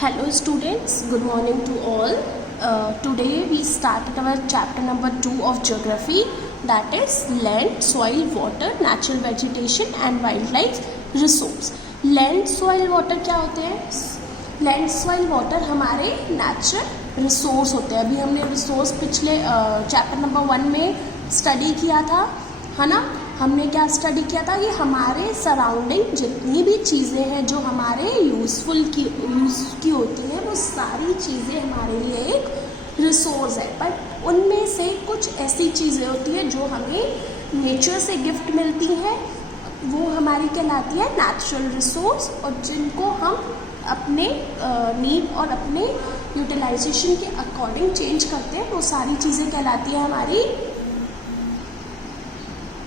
Hello students, good morning to all. Today we started our chapter number 2 of geography, that is land, soil, water, natural vegetation and wildlife resource. Land, soil, water क्या होते हैं? Land, soil, water हमारे natural resource होते हैं. अभी हमने resource पिछले chapter number 1 में स्टडी किया था, है ना. हमने क्या स्टडी किया था कि हमारे सराउंडिंग जितनी भी चीज़ें हैं जो हमारे यूज़ की होती हैं, वो सारी चीज़ें हमारे लिए एक रिसोर्स है. बट उनमें से कुछ ऐसी चीज़ें होती हैं जो हमें नेचर से गिफ्ट मिलती हैं, वो हमारी कहलाती है नेचुरल रिसोर्स, और जिनको हम अपने नीड और अपने यूटिलाइजेशन के अकॉर्डिंग चेंज करते हैं, वो सारी चीज़ें कहलाती है हमारी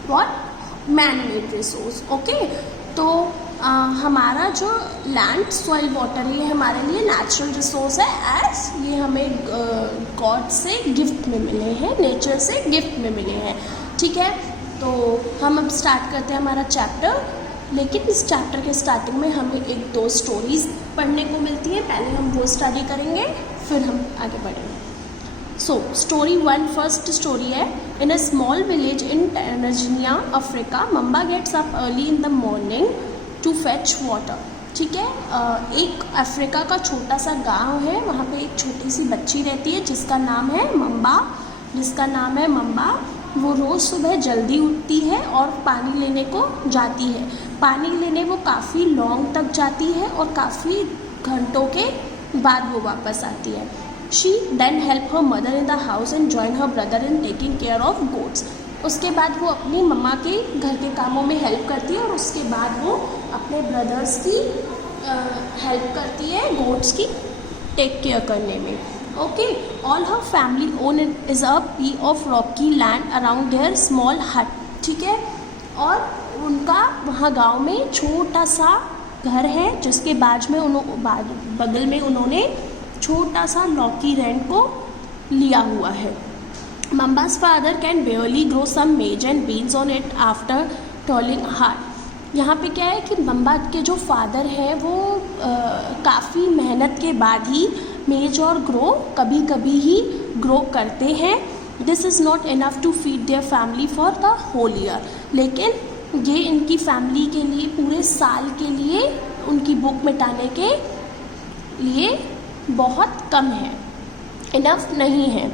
what man made resource. Okay, तो हमारा जो लैंड, सॉइल, वाटर ये हमारे लिए नेचुरल रिसोर्स है, एज ये हमें गॉड से गिफ्ट में मिले हैं, नेचर से गिफ्ट में मिले हैं. ठीक है, तो हम अब स्टार्ट करते हैं हमारा चैप्टर. लेकिन इस चैप्टर के स्टार्टिंग में हमें एक दो स्टोरीज पढ़ने को मिलती हैं. पहले हम वो स्टडी करेंगे, फिर हम आगे बढ़ेंगे. सो स्टोरी 1, फर्स्ट स्टोरी है. In a small village in Tanzania, Africa, Mamba gets up early in the morning to fetch water. ठीक है, एक अफ्रीका का छोटा सा गांव है, वहाँ पे एक छोटी सी बच्ची रहती है जिसका नाम है मम्बा. वो रोज़ सुबह जल्दी उठती है और पानी लेने को जाती है. पानी लेने वो काफ़ी लॉन्ग तक जाती है और काफ़ी घंटों के बाद वो वापस आती है. She then help her mother in the house and join her brother in taking care of goats. उसके बाद वो अपनी मम्मा के घर के कामों में हेल्प करती है और उसके बाद वो अपने ब्रदर्स की हेल्प करती है गोट्स की टेक केयर करने में. Okay, all her family own is a piece of rocky land around their small hut. ठीक है, और उनका वहाँ गांव में छोटा सा घर है जिसके बगल में उन्होंने छोटा सा लॉकी लैंड को लिया हुआ है. Mamba's father can barely grow some maize and beans on it after toiling hard. यहाँ पे क्या है कि मम्बा के जो फादर हैं वो काफ़ी मेहनत के बाद ही मेज और कभी कभी ही ग्रो करते हैं. This is not enough to feed their family for the whole year. लेकिन ये इनकी फैमिली के लिए पूरे साल के लिए उनकी भूख मिटाने के लिए बहुत कम है, इनफ नहीं है.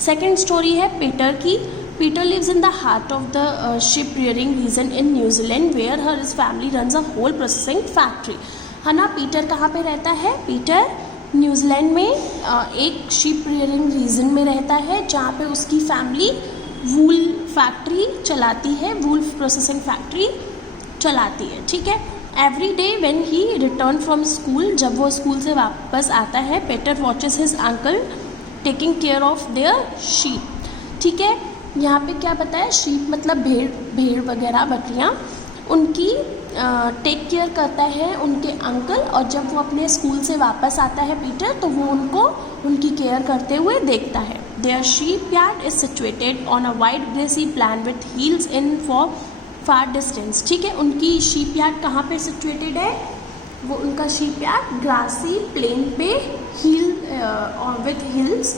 सेकेंड स्टोरी है पीटर की. Peter lives in the heart of the sheep rearing region in New Zealand where his family runs a whole processing factory. है ना, पीटर कहाँ पे रहता है? पीटर न्यूजीलैंड में एक शीप रियरिंग रीजन में रहता है जहाँ पे उसकी फैमिली वूल फैक्ट्री चलाती है, वूल प्रोसेसिंग फैक्ट्री चलाती है. ठीक है, every day when he return from school, जब वो स्कूल से वापस आता है, Peter watches his uncle taking care of their sheep. ठीक है, यहाँ पे क्या बताया? शीप मतलब भेड़ वगैरह, बकरियाँ, उनकी टेक केयर करता है उनके अंकल. और जब वो अपने स्कूल से वापस आता है पीटर, तो वो उनकी केयर करते हुए देखता है. Their sheep yard is situated on a wide grassy plain with hills in for far distance. ठीक है, उनकी शीप यार्ड कहाँ पे सिचुएटेड है? वो उनका शीप यार्ड ग्रासी प्लेन पे विथ हिल्स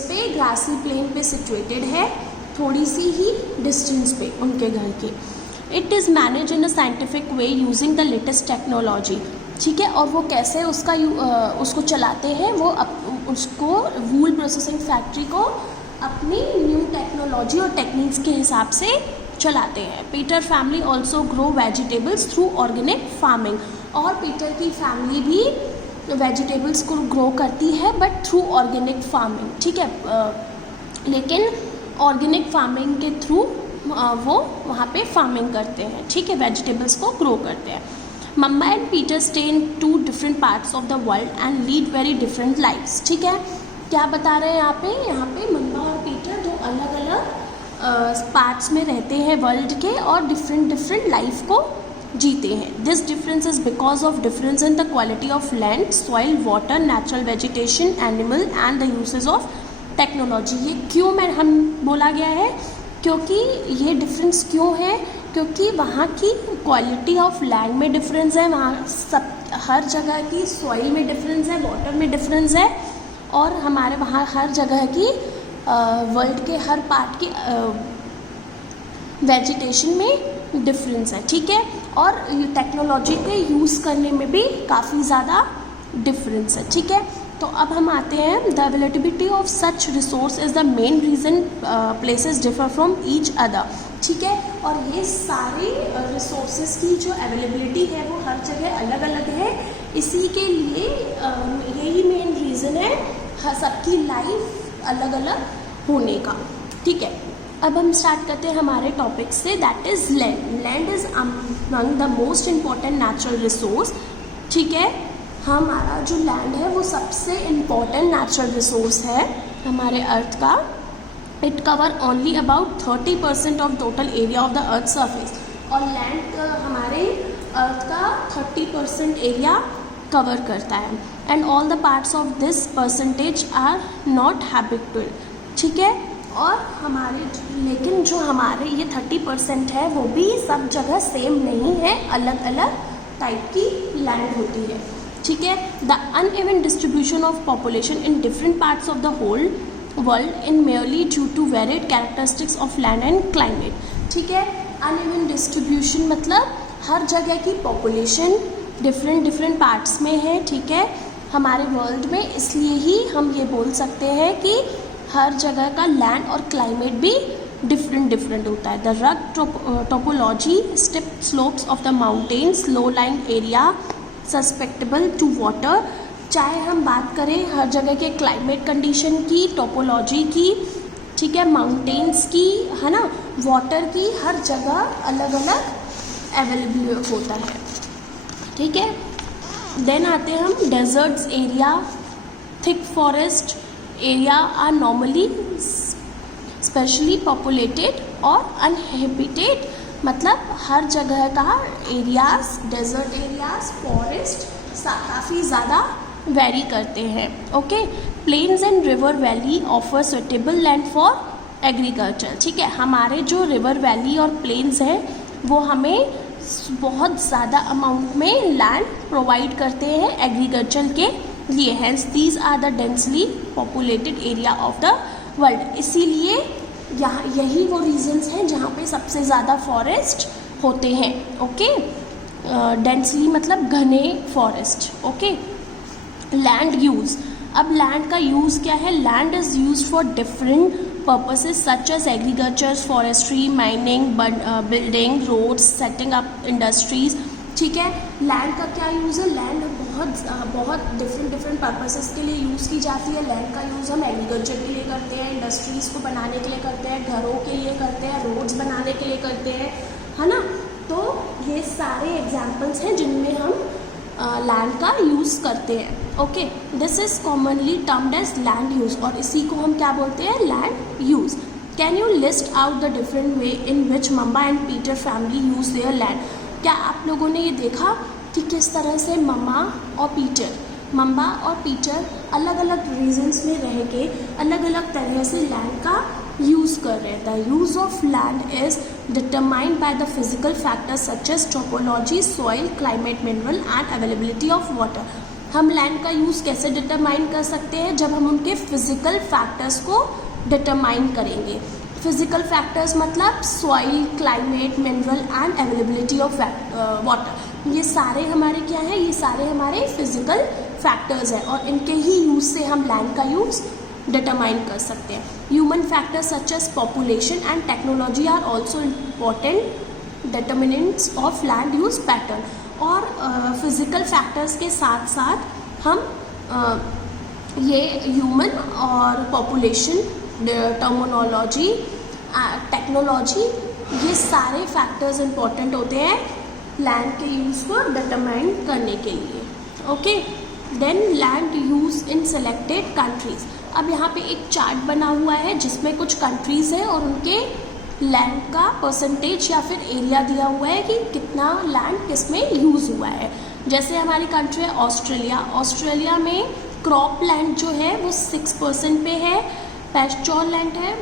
पे, ग्रासी प्लेन पे सिचुएटेड है, थोड़ी सी ही डिस्टेंस पे उनके घर के. It is manage in a scientific way using the latest technology. ठीक है, और वो कैसे उसको चलाते हैं? वो उसको वूल प्रोसेसिंग फैक्ट्री को अपनी न्यू टेक्नोलॉजी और टेक्निक्स के हिसाब से चलाते हैं. Peter family also grow vegetables through organic farming. और पीटर की फैमिली भी वेजिटेबल्स को ग्रो करती है बट थ्रू ऑर्गेनिक फार्मिंग. ठीक है, लेकिन ऑर्गेनिक फार्मिंग के थ्रू वो वहाँ पे फार्मिंग करते हैं. ठीक है, वेजिटेबल्स को ग्रो करते हैं. Mamba and Peter stay in 2 different parts of the world and lead very different lifes. ठीक है, क्या बता रहे हैं यहाँ पे मम्मा और पीटर 2 अलग अलग पार्ट्स में रहते हैं वर्ल्ड के और डिफरेंट लाइफ को जीते हैं. This difference is because of difference in the quality of land, soil, water, natural vegetation, animal and the usage of technology. ये क्यों हम बोला गया है? क्योंकि ये डिफरेंस क्यों है? क्योंकि वहाँ की क्वालिटी ऑफ लैंड में डिफरेंस है, वहाँ सब हर जगह की सॉइल में डिफरेंस है, वाटर में डिफरेंस है, और हमारे वहाँ हर जगह की वर्ल्ड के हर पार्ट की वेजिटेशन में डिफरेंस है, ठीक है। और टेक्नोलॉजी के यूज़ करने में भी काफ़ी ज़्यादा डिफरेंस है, ठीक है। तो अब हम आते हैं, the availability of such resource is the main reason places differ from each other, ठीक है। और ये सारे रिसोर्सेज की जो अवेलेबिलिटी है वो हर जगह अलग अलग है, इसी के लिए यही मेन रीज़न है सबकी लाइफ अलग अलग होने का, ठीक है। अब हम स्टार्ट करते हैं हमारे टॉपिक से, that is land. Land is among the most important natural resource, ठीक है। हमारा जो लैंड है वो सबसे इम्पॉर्टेंट नेचुरल रिसोर्स है हमारे अर्थ का। It cover only about 30% of total area of the earth surface, और लैंड हमारे अर्थ का 30% एरिया कवर करता है, and all the parts of this percentage are not habitable, ठीक है। और हमारे लेकिन जो हमारे ये 30% है वो भी सब जगह सेम नहीं है, अलग अलग टाइप की लैंड होती है, ठीक है। The uneven distribution of population in different parts of the whole world in merely due to varied characteristics of land and climate, ठीक है। अनइवन डिस्ट्रीब्यूशन मतलब हर जगह की पॉपुलेशन डिफरेंट पार्ट्स में है, ठीक है, हमारे वर्ल्ड में। इसलिए ही हम ये बोल सकते हैं कि हर जगह का लैंड और क्लाइमेट भी डिफरेंट होता है। The rug topology, steep slopes of the mountains, low line area susceptible to water, चाहे हम बात करें हर जगह के क्लाइमेट कंडीशन की, टोपोलॉजी की, ठीक है, माउंटेन्स की, है ना, वाटर की, हर जगह अलग अलग अवेलेबल होता है, ठीक है। देन आते हैं हम deserts area, thick forest area are normally specially populated और अनहेबिटेड, मतलब हर जगह का एरियाज, डेजर्ट एरियाज, फॉरेस्ट काफ़ी ज़्यादा वेरी करते हैं, okay. Plains and river valley offer suitable land for agriculture, ठीक है। हमारे जो रिवर वैली और प्लेन्स हैं वो हमें बहुत ज़्यादा अमाउंट में लैंड प्रोवाइड करते हैं एग्रीकल्चर के लिए, hence these are the densely populated area of the world. इसीलिए यहाँ यही वो रीजन्स हैं जहाँ पे सबसे ज़्यादा फॉरेस्ट होते हैं, ओके। डेंसली मतलब घने फॉरेस्ट, ओके। लैंड यूज़, अब लैंड का यूज़ क्या है? Land is used for different purposes such as agriculture, forestry, mining, building, roads, setting up industries, ठीक है। लैंड का क्या यूज़ है? लैंड बहुत डिफरेंट पर्पसेस के लिए यूज़ की जाती है। लैंड का यूज़ हम एग्रीकल्चर के लिए करते हैं, इंडस्ट्रीज़ को बनाने के लिए करते हैं, घरों के लिए करते हैं, रोड्स बनाने के लिए करते हैं, है ना। तो ये सारे एग्जाम्पल्स हैं जिनमें हम लैंड का यूज़ करते हैं, okay. This is commonly termed as land use, और इसी को हम क्या बोलते हैं? Land use. Can you list out the different way in which mamma and Peter family use their land? क्या आप लोगों ने ये देखा कि किस तरह से मम्मा और पीटर अलग अलग रीजन्स में रह के अलग अलग तरह से लैंड का यूज़ कर रहे हैं? The use of land is determined by the physical factors such as topology, soil, climate, mineral and availability of water. हम लैंड का यूज़ कैसे डिटरमाइन कर सकते हैं? जब हम उनके फिजिकल फैक्टर्स को डिटरमाइन करेंगे। फिजिकल फैक्टर्स मतलब soil, climate, mineral and availability of water, ये सारे हमारे क्या हैं? ये सारे हमारे फिजिकल फैक्टर्स हैं, और इनके ही यूज़ से हम लैंड का यूज़ डिटरमाइन कर सकते हैं। Human factors such as population and technology are also important determinants of land use pattern. और फिजिकल फैक्टर्स के साथ साथ हम ये ह्यूमन और पॉपुलेशन, टर्मिनोलॉजी, टेक्नोलॉजी, ये सारे फैक्टर्स इम्पॉर्टेंट होते हैं लैंड के यूज़ को डिटरमाइन करने के लिए, okay. Then land use in selected countries. अब यहाँ पे एक चार्ट बना हुआ है जिसमें कुछ कंट्रीज़ हैं और उनके लैंड का परसेंटेज या फिर एरिया दिया हुआ है कि कितना लैंड किस में यूज़ हुआ है। जैसे हमारी कंट्री है ऑस्ट्रेलिया में क्रॉप लैंड जो है वो 6% पे है, पैस्चोर लैंड है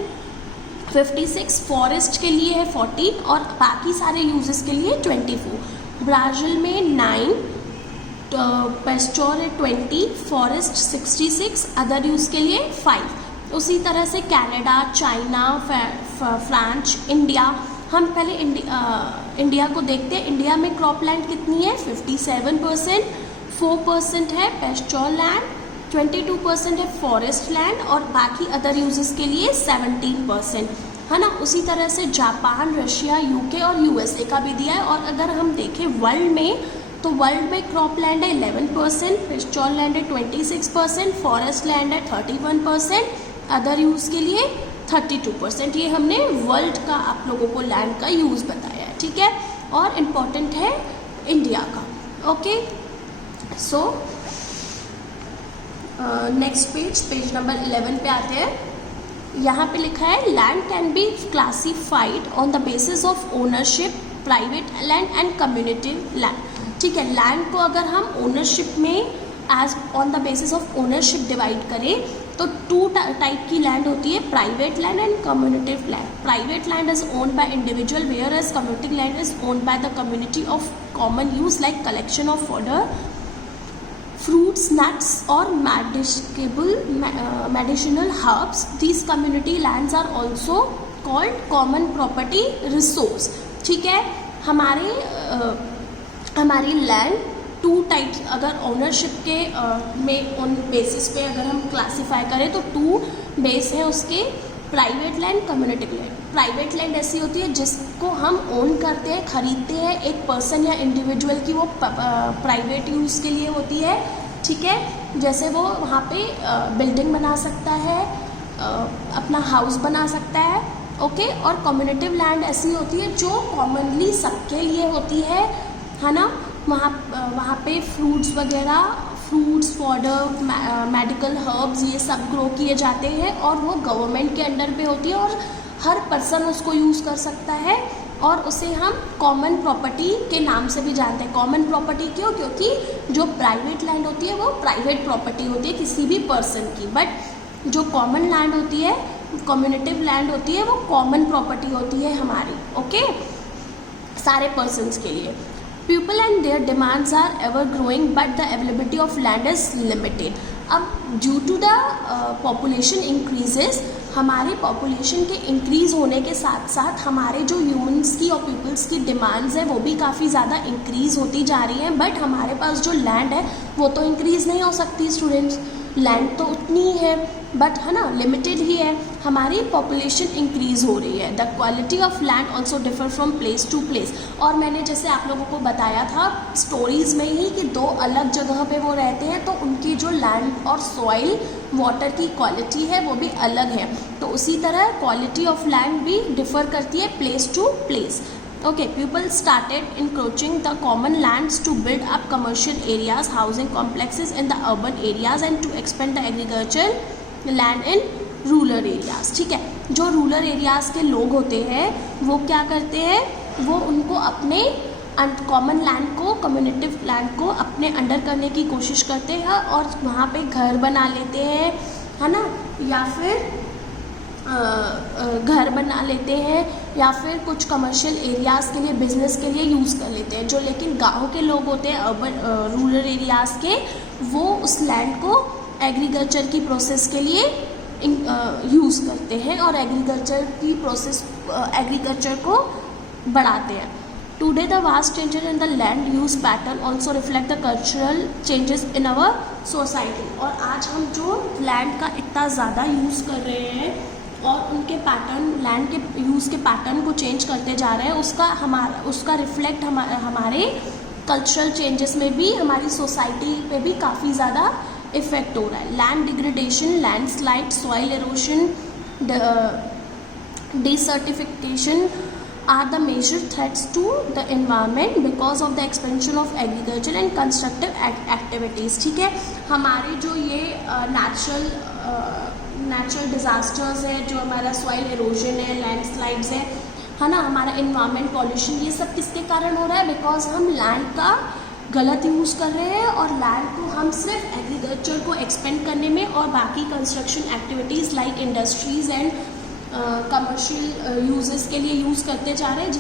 56, फॉरेस्ट के लिए है 14 और बाकी सारे यूजेस के लिए 24। ब्राज़ील में 9, पेस्चोर है 20, फॉरेस्ट 66, अदर यूज़ के लिए 5। उसी तरह से कनाडा, चाइना, फ्रांस, इंडिया। हम पहले इंडिया को देखते हैं। इंडिया में क्रॉपलैंड कितनी है? 57%, 4% है पेस्चोर लैंड, 22% है फॉरेस्ट लैंड और बाकी अदर यूजेस के लिए 17%, है ना। उसी तरह से जापान, रशिया, यूके और यूएसए का भी दिया है। और अगर हम देखें वर्ल्ड में, तो वर्ल्ड में क्रॉप लैंड है 11%, पेस्चोर लैंड है 26%, फॉरेस्ट लैंड है 31%, अदर यूज़ के लिए 32%। ये हमने वर्ल्ड का आप लोगों को लैंड का यूज़ बताया है, ठीक है। और इम्पॉर्टेंट है इंडिया का। Okay, so next page number 11 पे आते हैं। यहाँ पे लिखा है land can be classified on the basis of ownership, private land and community land. ठीक है, लैंड को अगर हम ओनरशिप में as on the basis of ownership divide करें तो 2 टाइप की लैंड होती है, private land and communitive land. Private land is owned by individual where as community land is owned by the community of common use like collection of fodder, fruits, nuts or medicinal herbs. These community lands are also called common property resource. ठीक है, हमारी land 2 types, अगर ownership के में on basis पे अगर हम classify करें तो 2 बेस है उसके, private land, community land. Private land ऐसी होती है जिसको हम ओन करते हैं, खरीदते हैं, एक पर्सन या इंडिविजुअल की, वो प्राइवेट यूज़ के लिए होती है, ठीक है। जैसे वो वहाँ पे बिल्डिंग बना सकता है, अपना हाउस बना सकता है, ओके। और कम्युनिटिव लैंड ऐसी होती है जो कॉमनली सबके लिए होती है ना। वहाँ पे फ्रूट्स वगैरह, फ्रूट्स, फॉडर, मेडिकल हर्ब्स, ये सब ग्रो किए जाते हैं और वो गवर्नमेंट के अंडर पे होती है और हर पर्सन उसको यूज़ कर सकता है और उसे हम कॉमन प्रॉपर्टी के नाम से भी जानते हैं। कॉमन प्रॉपर्टी क्यों? क्योंकि जो प्राइवेट लैंड होती है वो प्राइवेट प्रॉपर्टी होती है किसी भी पर्सन की, बट जो कॉमन लैंड होती है, कम्युनिटिव लैंड होती है, वो कॉमन प्रॉपर्टी होती है हमारी, ओके, सारे पर्सन्स के लिए। People and their demands are ever growing but the availability of land is limited. अब due to the population increases, हमारे पॉपुलेशन के इंक्रीज़ होने के साथ साथ हमारे जो ह्यूमंस की और पीपल्स की डिमांड्स है वो भी काफ़ी ज़्यादा इंक्रीज़ होती जा रही हैं, बट हमारे पास जो लैंड है वो तो इंक्रीज़ नहीं हो सकती स्टूडेंट्स। लैंड तो उतनी ही है बट, है ना, लिमिटेड ही है। हमारी पॉपुलेशन इंक्रीज़ हो रही है। The quality of land also differ from place to place. और मैंने जैसे आप लोगों को बताया था स्टोरीज़ में ही कि 2 अलग जगह पे वो रहते हैं तो उनकी जो लैंड और सॉइल, वाटर की क्वालिटी है वो भी अलग है। तो उसी तरह क्वालिटी ऑफ लैंड भी डिफ़र करती है place to place. Okay, people started encroaching the common lands to build up commercial areas, housing complexes in the urban areas and to expand the agricultural land in rural areas. ठीक है, जो rural areas के लोग होते हैं वो क्या करते हैं, वो उनको अपने कॉमन लैंड को, कम्युनिटिव लैंड को अपने अंडर करने की कोशिश करते हैं और वहाँ पे घर बना लेते हैं, है ना, या फिर घर बना लेते हैं या फिर कुछ कमर्शियल एरियाज़ के लिए, बिजनेस के लिए यूज़ कर लेते हैं। जो लेकिन गांव के लोग होते हैं, अर्बन रूरल एरियाज़ के, वो उस लैंड को एग्रीकल्चर की प्रोसेस के लिए यूज़ करते हैं और एग्रीकल्चर की प्रोसेस, एग्रीकल्चर को बढ़ाते हैं। Today the vast changes in the land use pattern also reflect the cultural changes in our society. और आज हम जो लैंड का इतना ज़्यादा यूज़ कर रहे हैं और उनके पैटर्न, लैंड के यूज़ के पैटर्न को चेंज करते जा रहे हैं, उसका रिफ्लेक्ट हमारे कल्चरल चेंजेस में भी, हमारी सोसाइटी पे भी काफ़ी ज़्यादा इफ़ेक्ट हो रहा है। Land degradation, landslide, soil erosion, desertification are the major threats to the environment because of the expansion of agriculture and constructive activities. ठीक है, हमारे जो ये नेचुरल डिज़ास्टर्स है, जो हमारा सॉइल एरोजन है, लैंडस्लाइड्स है ना, हमारा इन्वायरमेंट पॉल्यूशन, ये सब किसके कारण हो रहा है? बिकॉज हम लैंड का गलत यूज़ कर रहे हैं और लैंड को हम सिर्फ एग्रीकल्चर को एक्सपेंड करने में और बाकी construction activities like industries and commercial uses के लिए यूज़ करते जा रहे हैं,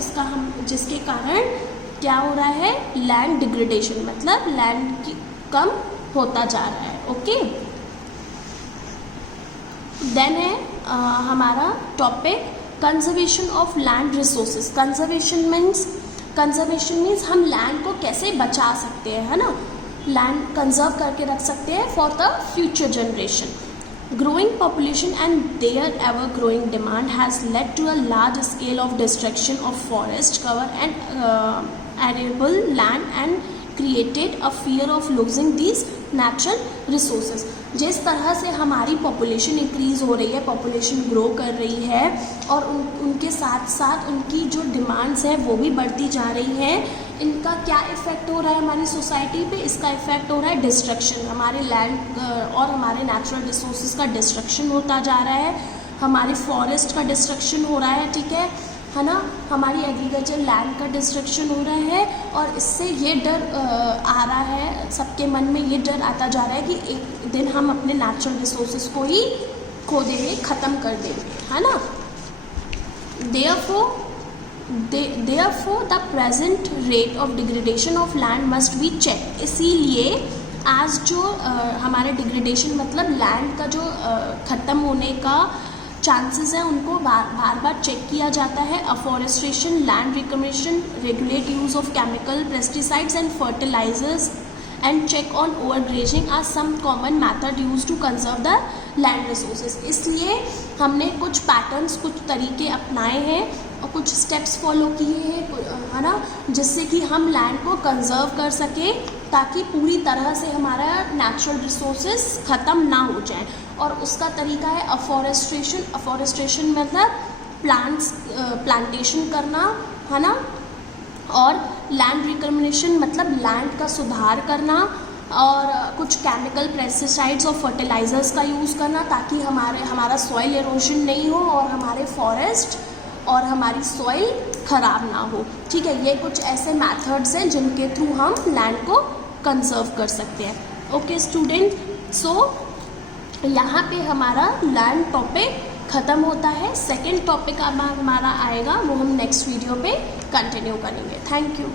जिसके कारण क्या हो रहा है, लैंड डिग्रेडेशन, मतलब लैंड कम होता जा रहा है। ओके, देन है हमारा topic conservation of land resources. Conservation means हम लैंड को कैसे बचा सकते हैं, है ना, लैंड कंजर्व करके रख सकते हैं for the future generation. Growing population and their ever-growing demand has led to a large scale of destruction of forest cover and arable land and created a fear of losing these natural resources। जिस तरह से हमारी population increase हो रही है, population grow कर रही है और उनके साथ साथ उनकी जो डिमांड्स हैं वो भी बढ़ती जा रही हैं, इनका क्या इफ़ेक्ट हो रहा है हमारी सोसाइटी पे, इसका इफ़ेक्ट हो रहा है डिस्ट्रक्शन, हमारे लैंड और हमारे नेचुरल रिसोर्सेज का डिस्ट्रक्शन होता जा रहा है, हमारे फॉरेस्ट का डिस्ट्रक्शन हो रहा है, ठीक है ना, हमारी एग्रीकल्चर लैंड का डिस्ट्रक्शन हो रहा है। और इससे ये डर आ रहा है, सबके मन में ये डर आता जा रहा है कि एक दिन हम अपने नेचुरल रिसोर्सेज को ही खो देंगे, ख़त्म कर देंगे, है ना। Therefore the present rate of degradation of land must be checked। इसीलिए आज जो हमारे डिग्रेडेशन मतलब लैंड का जो ख़त्म होने का चांसेस हैं उनको बार बार चेक किया जाता है। Afforestation, land reclamation, regulate use of chemical, pesticides and fertilisers and check on over grazing are some common method use to conserve the land resources. इसलिए हमने कुछ पैटर्न्स, कुछ तरीके अपनाए हैं और कुछ स्टेप्स फॉलो किए हैं, है ना, जिससे कि हम लैंड को कंजर्व कर सकें ताकि पूरी तरह से हमारा नेचुरल रिसोर्सेज ख़त्म ना हो जाए। और उसका तरीका है अफॉरेस्टेशन। अफॉरेस्टेशन मतलब प्लांटेशन करना, है ना, और लैंड रिकमेशन मतलब लैंड का सुधार करना और कुछ केमिकल, पेस्टिसाइड्स और फर्टिलाइजर्स का यूज़ करना ताकि हमारा सॉइल एरोजन नहीं हो और हमारे फॉरेस्ट और हमारी सॉइल ख़राब ना हो, ठीक है। ये कुछ ऐसे मेथड्स हैं जिनके थ्रू हम लैंड को कंजर्व कर सकते हैं। ओके स्टूडेंट, सो यहाँ पे हमारा लैंड टॉपिक ख़त्म होता है। सेकंड टॉपिक हमारा आएगा, वो हम नेक्स्ट वीडियो पे कंटिन्यू करेंगे। Thank you.